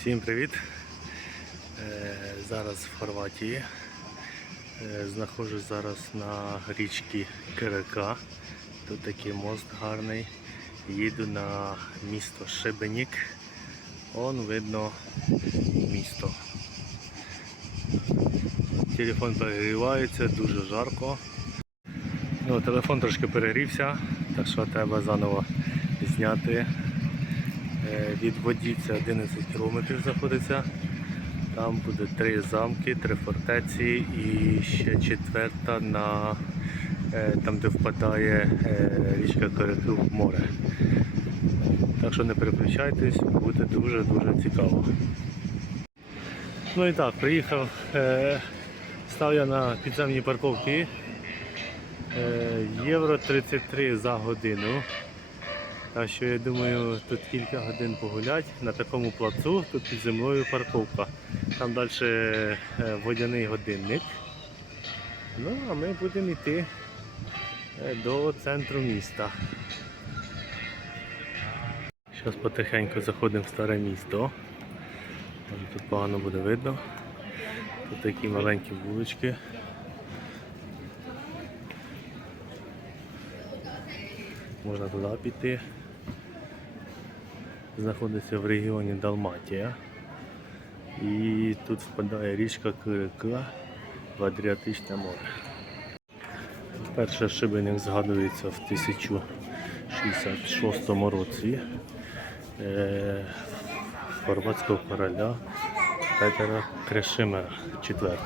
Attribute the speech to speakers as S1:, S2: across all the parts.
S1: Всім привіт! Е, Зараз в Хорватії. Е, Знаходжусь зараз на річці Кирика. Тут такий мост гарний. Їду на місто Шебенік. Он видно місто. Телефон перегрівається, дуже жарко. Ну, телефон трошки перегрівся, так що треба заново зняти. Е, Від Водіця 11 кілометрів знаходиться. Там буде три замки, три фортеці і ще четверта на е, там, де впадає е, річка Коряків в море. Так що не переключайтесь, буде дуже-дуже цікаво. Ну і так, приїхав, став я на підземній парковці. Євро 33 за годину. Так що я думаю, тут кілька годин погулять на такому плацу, тут під землею парковка. Там далі е, водяний годинник. Ну, а ми будемо йти е, до центру міста. Зараз потихеньку заходимо в старе місто. Тут погано буде видно. Тут такі маленькі вулички. Можна туди піти. Знаходиться в регіоні Далматія. І тут впадає річка Кирика в Адріатичне море. Перший шибеник згадується в 1066 році е, хорватського короля Петера Крешимера IV.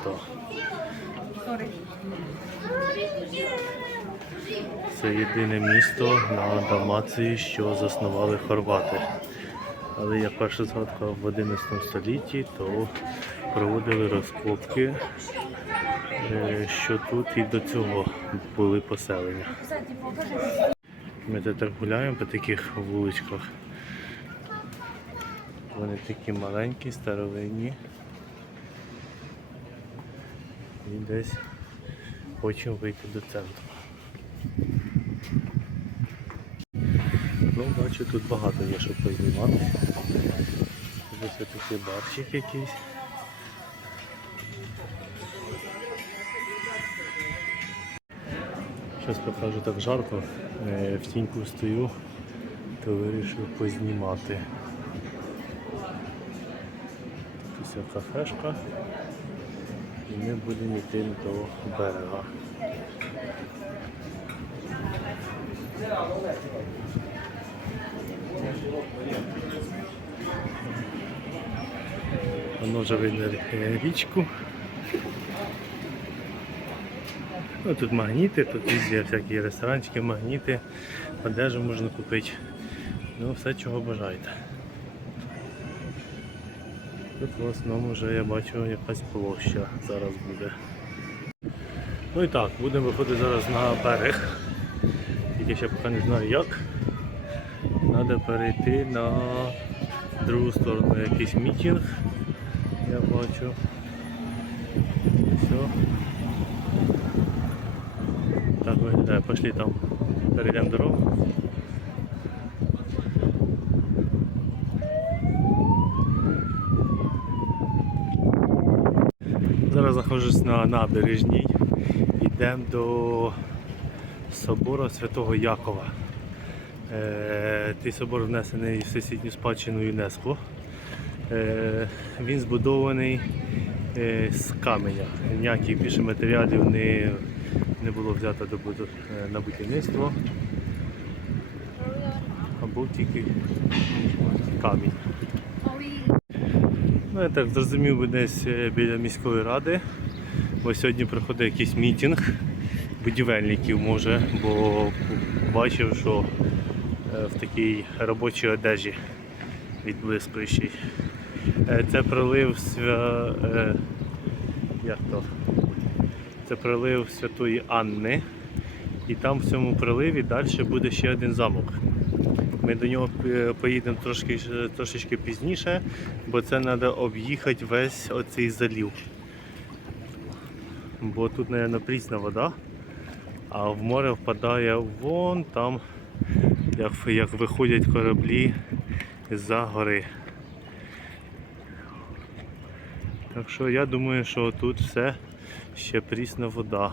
S1: Це єдине місто на Далмації, що заснували хорвати. Але як перша згадка в 11 столітті, то проводили розкопки, е, що тут і до цього були поселення. Ми тут гуляємо по таких вуличках. Вони такі маленькі, старовинні. І десь хочемо вийти до центру. Ну, бачу, тут багато є, щоб познімати. Ось такий барчик якийсь. Щось покажу так жарко. Е, В тіньку стою, то вирішив познімати. Тут ось кафешка. І ми будемо йти до берега. Воно вже видно е, річку. Ну, тут магніти, тут везде всякі ресторанчики, магніти, одежу можна купити. Ну, все чого бажаєте. Тут в основному вже я бачу якась площа зараз буде. Ну і так, будемо виходити зараз на берег. Тільки ще поки не знаю як. Треба перейти на другу сторону якийсь мітинг. Я бачу. Все. Так виглядає. Пошли там. Перейдемо дорогу. Зараз знаходжусь на набережній. Йдемо до собору Святого Якова. Е, Цей собор внесений в всесвітню спадщину ЮНЕСКО. Е, Він збудований е, з каменя. Ніяких більше матеріалів не, було взято на будівництво. А був тільки камінь. Ну, я так зрозумів, би десь біля міської ради. Бо сьогодні проходить якийсь мітинг будівельників, може, бо бачив, що в такій робочій одежі відблискуючій. Е, Це пролив свя... е, як то? Це пролив Святої Анни. І там в цьому проливі далі буде ще один замок. Ми до нього е, поїдемо трошки, трошечки пізніше, бо це треба об'їхати весь оцей залів. Бо тут, мабуть, прісна вода, а в море впадає вон там, як, як виходять кораблі з-за гори. Так що я думаю, що тут все ще прісна вода.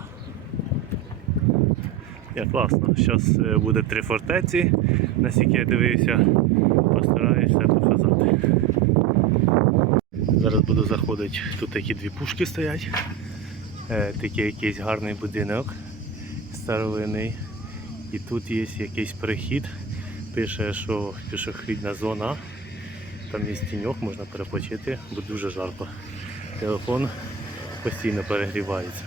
S1: Я класно. Зараз буде три фортеці, наскільки я дивився, постараюся показати. Зараз буду заходити, тут такі дві пушки стоять. Е, такий якийсь гарний будинок старовинний. І тут є якийсь перехід. Пише, що пішохідна зона. Там є тіньок, можна перепочити, бо дуже жарко. Телефон постійно перегрівається.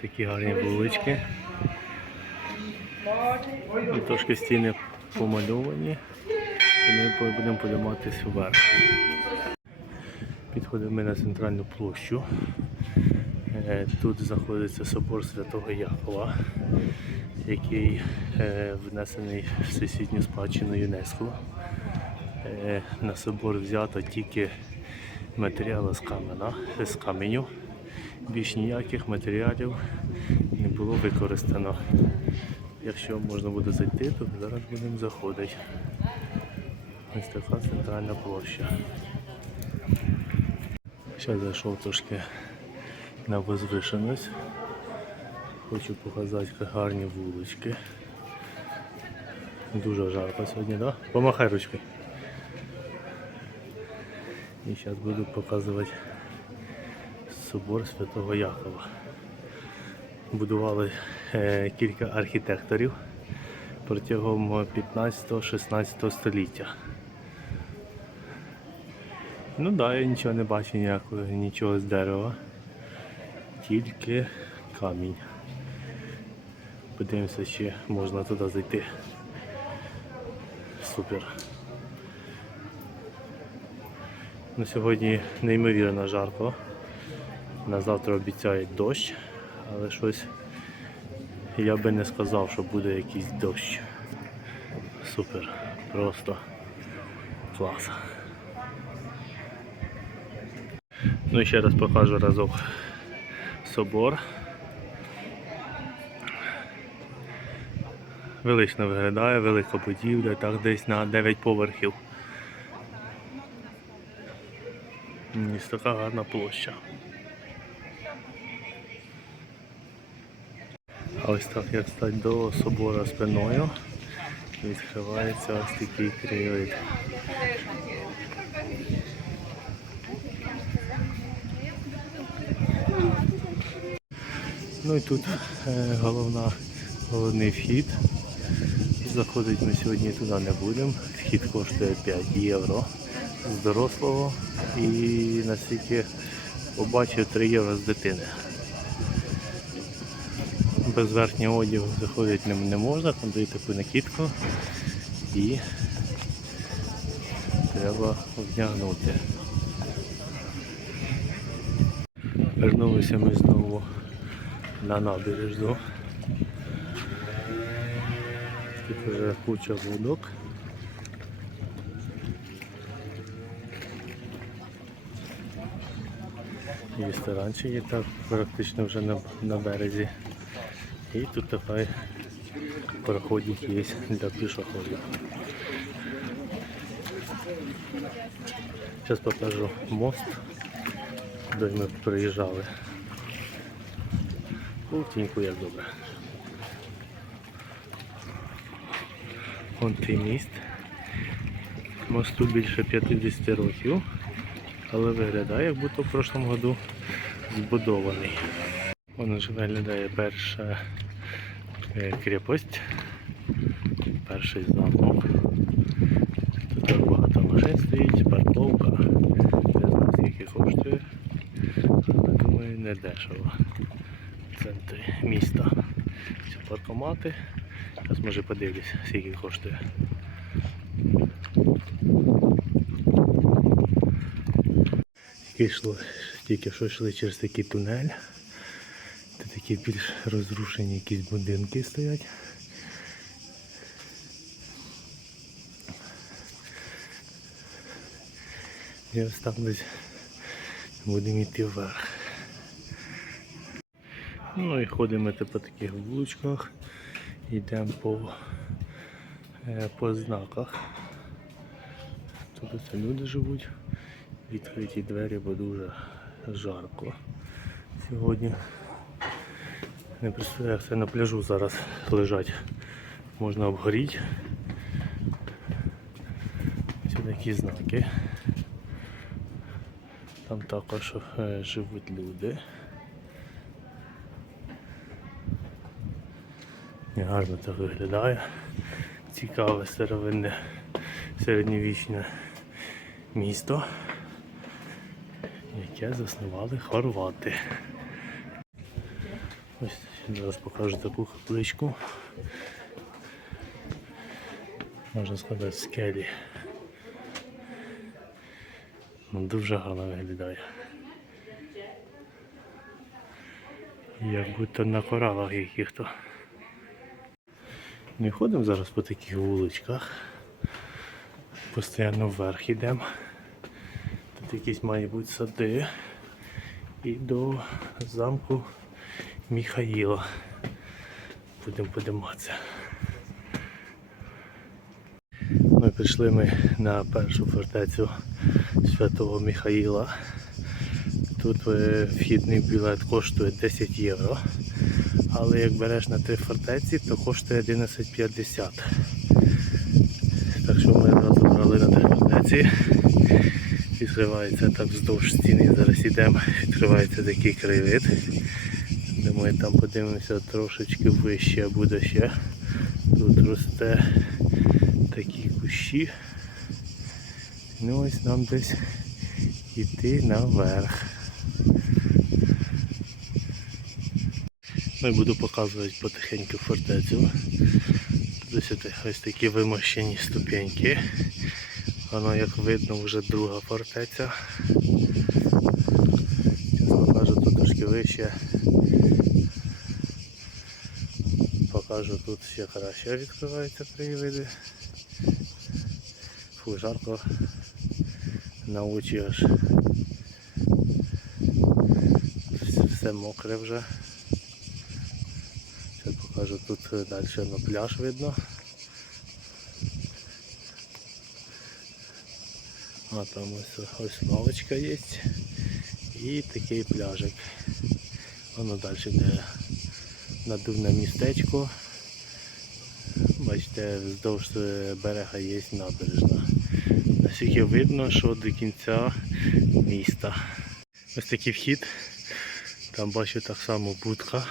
S1: Такі гарні вулички. І трошки стіни помальовані. І ми будемо подиматися вверх. Підходимо ми на центральну площу. Е, Тут знаходиться собор Святого Якова, який е, внесений в всесвітню спадщину ЮНЕСКО. Е, На собор взято тільки матеріали з каменя, з каменю. Більш ніяких матеріалів не було використано. Якщо можна буде зайти, то зараз будемо заходити. Ось така центральна площа. Зараз зайшов трошки на возвишеність. Хочу показати гарні вулички. Дуже жарко сьогодні? Да? Помахай ручкою. І зараз буду показувати собор Святого Якова. Будували е, кілька архітекторів протягом 15-16 століття. Ну так, да, я нічого не бачу ніякого, нічого з дерева. Тільки камінь. Подивимося, чи можна туди зайти. Супер. На сьогодні неймовірно жарко. На завтра обіцяють дощ, але щось я би не сказав, що буде якийсь дощ. Супер. Просто клас. Ну і ще раз покажу разок собор. Велично виглядає, велика будівля, так десь на 9 поверхів. Ось така гарна площа. А ось так як стати до собора спиною, відкривається ось такий краєвид. Ну і тут е, головна, головний вхід. Заходити ми сьогодні туди не будемо. Вхід коштує 5 євро з дорослого і наскільки побачив 3 євро з дитини. Без верхнього одягу заходити не, не можна, там дають таку накидку і треба вдягнути. Вернулися ми знову на набережну. Тут вже куча вудок. І ресторанчик так практично вже на, на березі. І тут такий проходик є для пішоходів. Зараз покажу мост, де ми приїжджали. Путіньку як добре. Вон цей. Мосту більше 50 років, але виглядає, як будто в прошлому году збудований. Воно ж виглядає перша е, крепость, перший замок. Тут багато машин стоїть, парковка. Не знаю скільки коштує. Але думаю не дешево. Центрі міста. Ці паркомати. Зараз може подивлюсь, скільки коштує. Тільки йшло, тільки що йшли через такий тунель. Тут такі більш розрушені якісь будинки стоять. І ось там десь будемо йти вверх. Ну і ходимо по таких вуличках, йдемо по, е, по знаках. Тут люди живуть. Відкриті двері, бо дуже жарко сьогодні. Не представляю, це на пляжу зараз лежать. Можна обгоріти. Ось такі знаки. Там також е, живуть люди. Гарно це виглядає. Цікаве старовинне середньовічне місто, яке заснували хорвати. Ось зараз покажу таку капличку. Можна сказати, скелі. Ну, Дуже гарно виглядає. Як будто на коралах яких-то. Не ходимо зараз по таких вуличках. Постійно вверх йдемо. Тут якісь мають бути сади. І до замку Міхаїла. Будемо подиматися. Ми прийшли ми на першу фортецю Святого Міхаїла. Тут е, вхідний білет коштує 10 євро. Але як береш на три фортеці, то коштує 11,50. Так що ми одразу брали на три фортеці. Відкривається так вздовж стіни. Зараз йдемо, відкривається такий краєвид. Ми там подивимося трошечки вище буде ще. Тут росте такі кущі. Ну ось нам десь йти наверх. Ну і буду показувати потихеньку фортецю. Тут ось такі вимощені ступеньки. Воно, як видно, вже друга фортеця. Зараз покажу тут трошки вище. Покажу тут ще краще відкриваються краєвиди. Фу, жарко на очі аж. Все мокре вже. Покажу тут далі на пляж видно. А там ось, ось лавочка є. І такий пляжик. Воно далі йде надувне містечко. Бачите, вздовж е, берега є набережна. Наскільки видно, що до кінця міста. Ось такий вхід. Там бачу так само будка.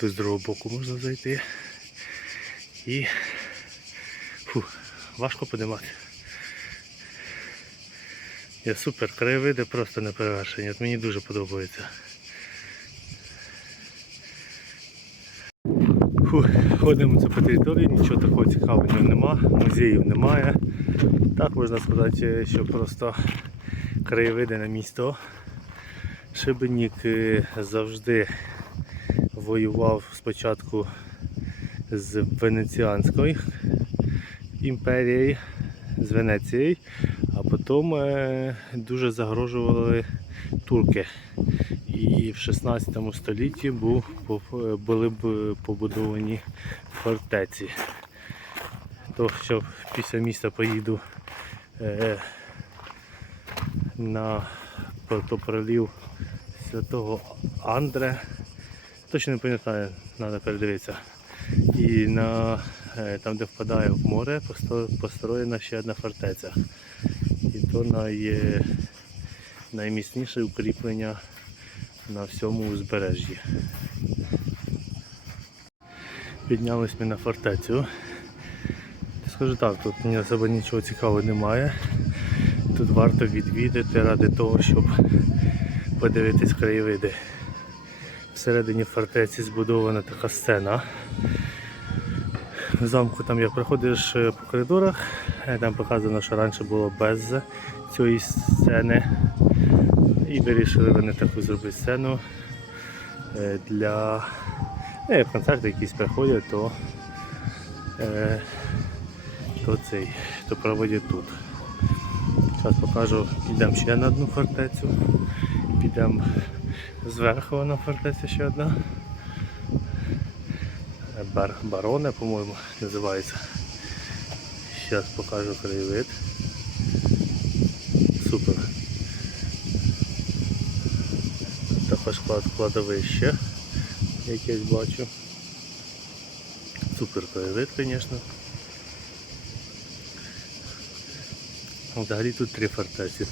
S1: Тут з другого боку можна зайти. І фу, важко подимати. Є супер краєвиди, просто не перевершені. От мені дуже подобається. Фу, ходимо це по території, нічого такого цікавого нема, музеїв немає. Так можна сказати, що просто краєвиди на місто. Шибенік е, завжди воював спочатку з Венеціанською імперією, з Венецією, а потім е, дуже загрожували турки. І в 16 столітті був, були б побудовані фортеці. То, що після міста поїду е, на протопролів святого Андре. Точно не пам'ятаю, треба передивитися. І на, е, там, де впадає в море, построєна ще одна фортеця. І то най, найміцніше укріплення на всьому узбережжі. Піднялись ми на фортецю. Скажу так, тут особо нічого цікавого немає. Тут варто відвідати ради того, щоб подивитись краєвиди. Всередині фортеці збудована така сцена. В замку там як проходиш е, по коридорах, е, там показано, що раніше було без цієї сцени. І вирішили вони таку зробити сцену е, для ну, як концерти якісь приходять, то, то цей, то проводять тут. Зараз покажу, підемо ще на одну фортецю. Підемо зверху на фортеця ще одна. Бар, бароне, по-моєму, називається. Зараз покажу краєвид. супер. Також клад, кладовище, якесь бачу. Супер краєвид, звісно. Взагалі тут три фортеці.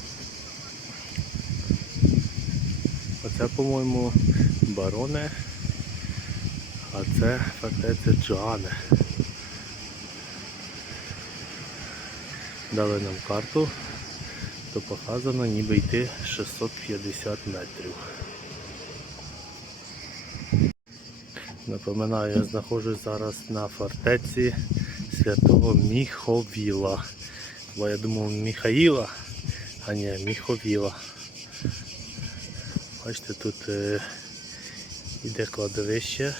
S1: Оце, по-моєму, бароне, а це фортеця Джоане. Дали нам карту, то показано ніби йти 650 метрів. Напоминаю, я знаходжусь зараз на фортеці святого Міховіла. Бо я думав Міхаїла, а ні, Міховіла. Бачите, тут е, іде кладовище.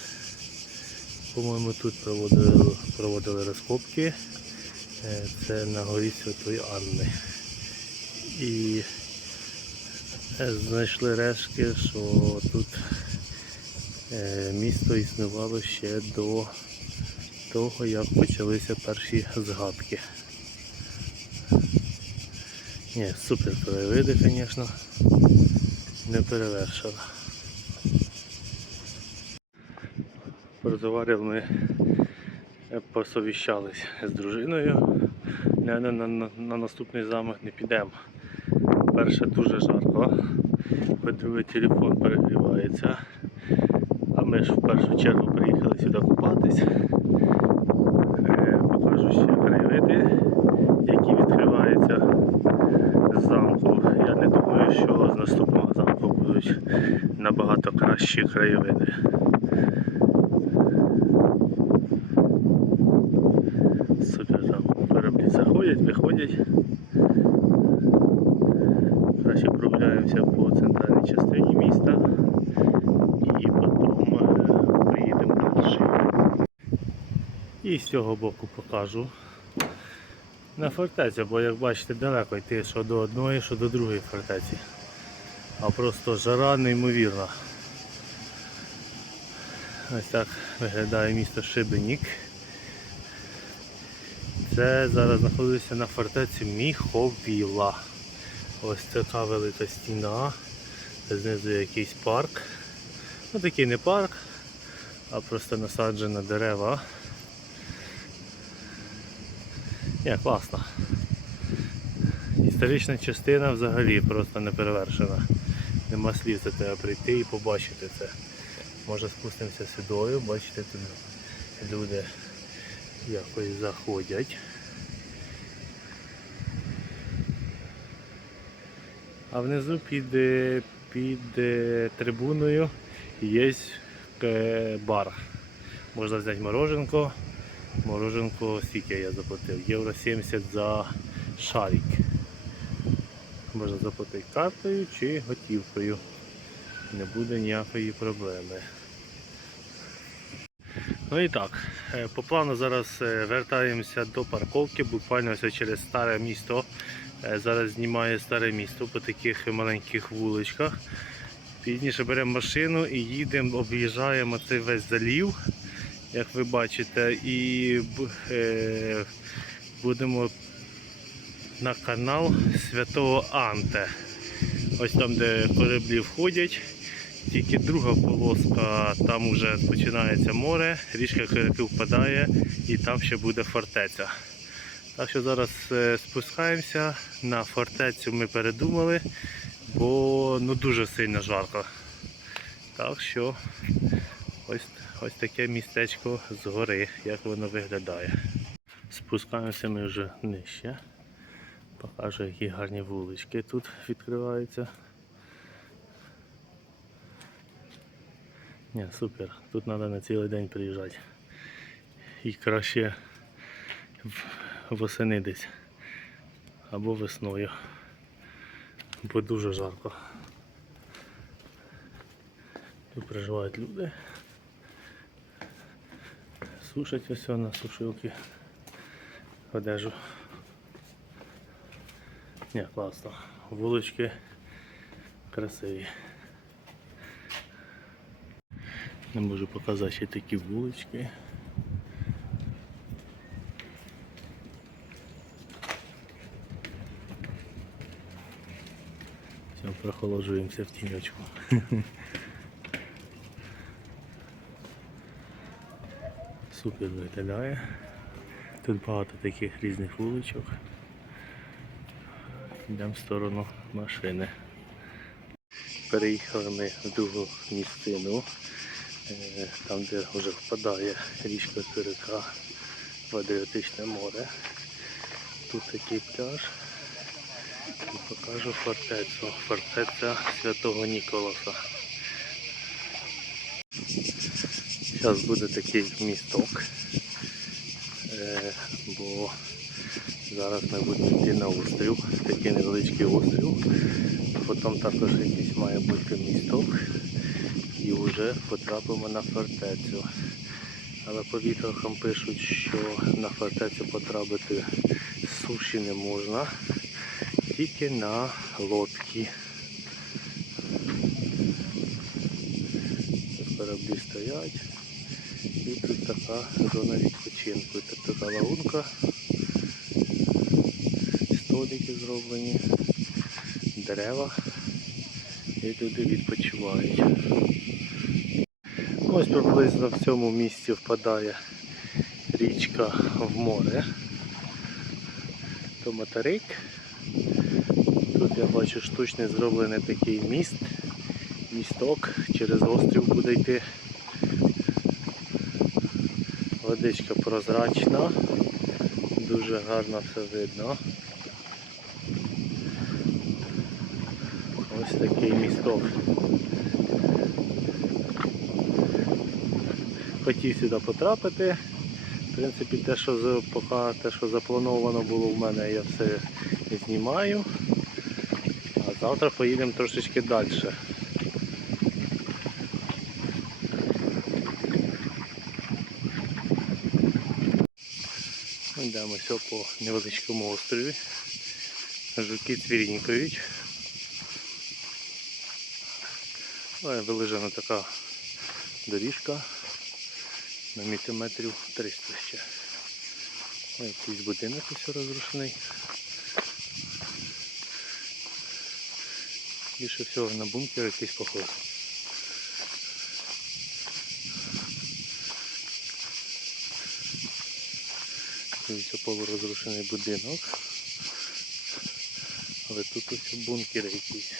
S1: По-моєму, тут проводили, проводили розкопки. Е, Це на горі Святої Анни. І е, знайшли рештки, що тут е, місто існувало ще до того, як почалися перші згадки. Ні, супер краєвиди, звісно, не перевершено. Розговорили ми, посовіщались з дружиною. На, на, на, на, на наступний замок не підемо. Перше дуже жарко, хоч телефон перегрівається. А ми ж в першу чергу приїхали сюди купатись. Е, Покажу ще краєвиди, які відкриваються з замку. Я не думаю, що з наступного замку будуть набагато кращі краєвиди. Супер там кораблі заходять, виходять. Краще прогуляємося по центральній частині міста і потім е, поїдемо далі. І з цього боку покажу на фортецю, бо як бачите далеко йти що до одної, що до другої фортеці. А просто жара неймовірна. Ось так виглядає місто Шибенік. Це зараз знаходиться на фортеці Міховіла. Ось така велика стіна. Знизу якийсь парк. Ну такий не парк, а просто насаджена дерева. Ні, класно. Історична частина взагалі просто не перевершена. Нема слів за тебе прийти і побачити це. Може спустимося сюдою, бачите, тут люди якось заходять. А внизу під, під трибуною є е, бар. Можна взяти мороженко. Мороженко скільки я заплатив? Євро 70 за шарик. Можна заплатити картою чи готівкою. Не буде ніякої проблеми. Ну і так, е, по плану зараз е, вертаємося до парковки, буквально ось через старе місто. Е, Зараз знімає старе місто по таких маленьких вуличках. Пізніше беремо машину і їдемо, об'їжджаємо цей весь залів, як ви бачите, і будемо на канал Святого Анте. Ось там, де кораблі входять. Тільки друга полоска, там вже починається море, річка Кирики впадає і там ще буде фортеця. Так що зараз е, спускаємося. На фортецю ми передумали, бо ну, дуже сильно жарко. Так що ось, ось таке містечко згори, як воно виглядає. Спускаємося ми вже нижче. Покажу, які гарні вулички тут відкриваються. Ні, супер. Тут треба на цілий день приїжджати. І краще восени десь. Або весною. Бо дуже жарко. Тут проживають люди. Сушать ось на сушилки одежу. Ні, класно. Вулички красиві. Не можу показати ще такі вулички. Все, прохолоджуємося в тіньочку. Супер виглядає. Тут багато таких різних вуличок. Йдемо в сторону машини. Переїхали ми в другу місцину, е, там де вже впадає річка Цирика в Адріатичне море. Тут такий пляж. І покажу фортецю. Фортеця Святого Ніколаса. Зараз буде такий місток, е, бо зараз ми будемо йти на острів, такий невеличкий острів. Потім також якийсь має бути місток і вже потрапимо на фортецю. Але по відгукам пишуть, що на фортецю потрапити суші не можна, тільки на лодці. Тут кораблі стоять. І тут така зона відпочинку. Тут така лаунка, столики зроблені, дерева. І люди відпочивають. Ось приблизно в цьому місці впадає річка в море. То материк. Тут я бачу штучний зроблений такий міст, місток через острів буде йти. Водичка прозрачна, дуже гарно все видно. Ось такий місток. Хотів сюди потрапити. В принципі, те, що поки те, що заплановано було в мене, я все знімаю. А завтра поїдемо трошечки далі. Йдемо все по невеличкому острові. Жуки цвірінькають. Вилежена така доріжка на міліметрів 300 ще. Ой, якийсь будинок ось розрушений. Більше всього на бункер якийсь похож. Дивіться полурозрушений будинок. Але тут ось бункер якийсь.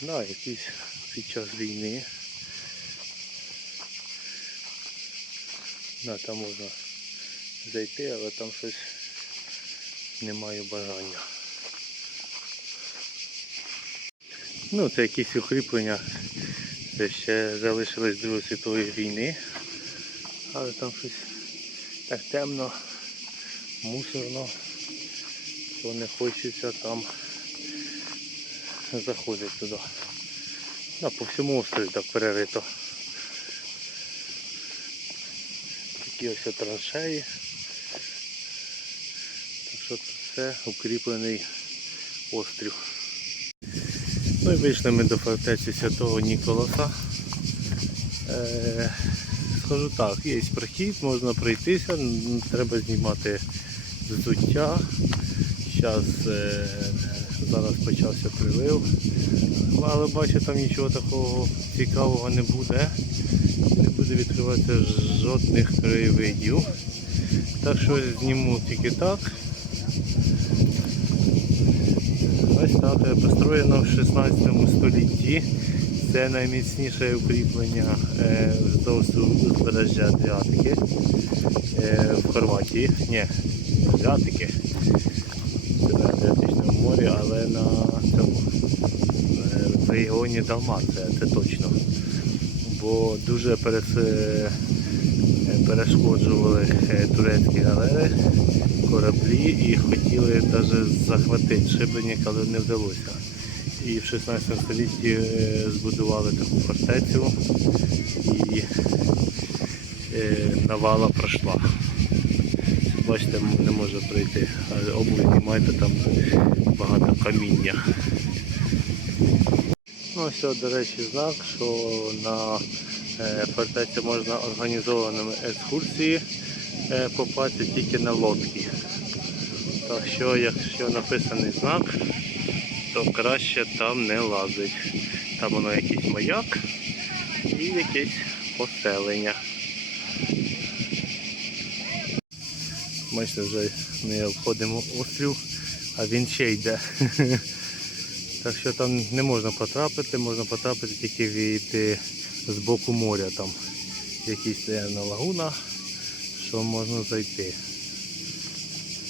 S1: Да, якийсь під час війни. Да, там можна зайти, але там щось не маю бажання. Ну, це якісь укріплення. Це ще залишилось Другої світової війни. Але там щось так темно, мусорно, що не хочеться там заходить туди. Да, по всьому острові так перерито. Такі ось траншеї. Так що це укріплений острів. Ну і вийшли ми до фортеці Святого Ніколаса. Е, скажу так, є прохід, можна пройтися, треба знімати взуття. Зараз е, зараз почався прилив. Але бачу, там нічого такого цікавого не буде. Не буде відкриватися жодних краєвидів. Так що зніму тільки так. Ось так е, построєно в 16 столітті. Це найміцніше укріплення е, вздовж узбережжя Адріатики е, в Хорватії. Ні, Адріатики. Це на Адріатичному морі, але на цьому е, в регіоні Далмація, це точно. Бо дуже е, перешкоджували е, турецькі галери, кораблі і хотіли навіть захватити шибеник, але не вдалося. І в 16 столітті е, збудували таку фортецю і е, навала пройшла. Бачите, не може пройти. А Область знімаєте там багато каміння. Ну, ось, до речі, знак, що на е, фортецю можна організованими екскурсії попасти тільки на лодці. Так що, якщо написаний знак, то краще там не лазить. Там воно якийсь маяк і якесь поселення. Бачите, вже ми обходимо острів, а він ще йде. Так що там не можна потрапити, можна потрапити тільки від е, з боку моря. Там якась наверно, лагуна, що можна зайти.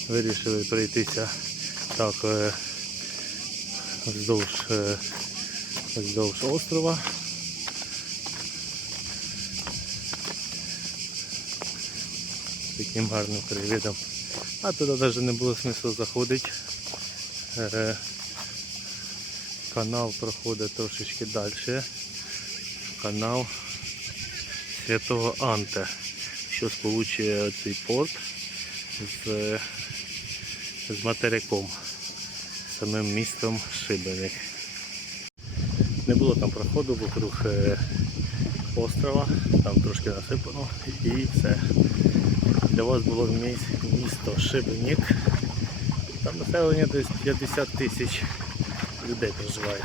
S1: Вирішили пройтися так е, вздовж, е, вздовж острова. Таким гарним краєвидом. А туди навіть не було смислу заходити. Е, Канал проходить трошечки далі. Канал Святого Анте, що сполучує цей порт з, з материком, самим містом Шибеник. Не було там проходу вокруг е, острова, там трошки насипано і все. Для вас було місто Шибеник. Там населення десь 50 тисяч людей проживає.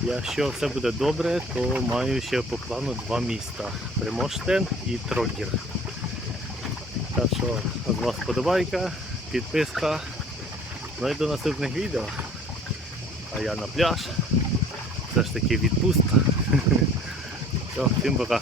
S1: Якщо все буде добре, то маю ще по плану два міста. Приморштен і Трогір. Так що з вас подобайка, підписка. Ну і до наступних відео. А я на пляж. Все ж таки відпустка. Все, всім пока.